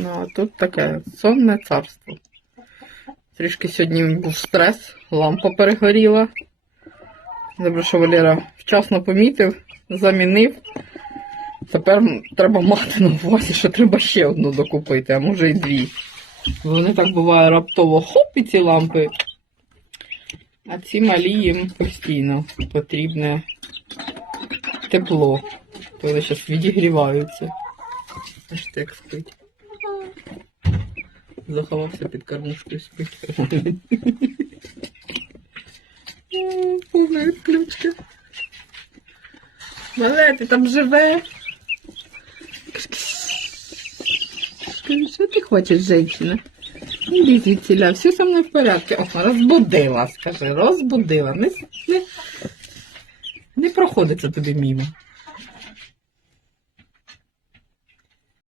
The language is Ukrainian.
Ну, а тут таке сонне царство. Трішки сьогодні був стрес, лампа перегоріла. Добре, що Валера вчасно помітив, замінив. Тепер треба мати на увазі, що треба ще одну докупити, а може і дві. Вони так буває раптово хоп і ці лампи. А ці малі їм постійно потрібне тепло. Вони зараз відігріваються. Аж так спить. Заховався під кормушкою спить. М, Повна відключка. Мале, ти там живе? Що ти хочеш, женщина? Іди звідсіля, все со мною в порядку. О, розбудила, скажи, розбудила. Не, не, не проходиться тобі мимо.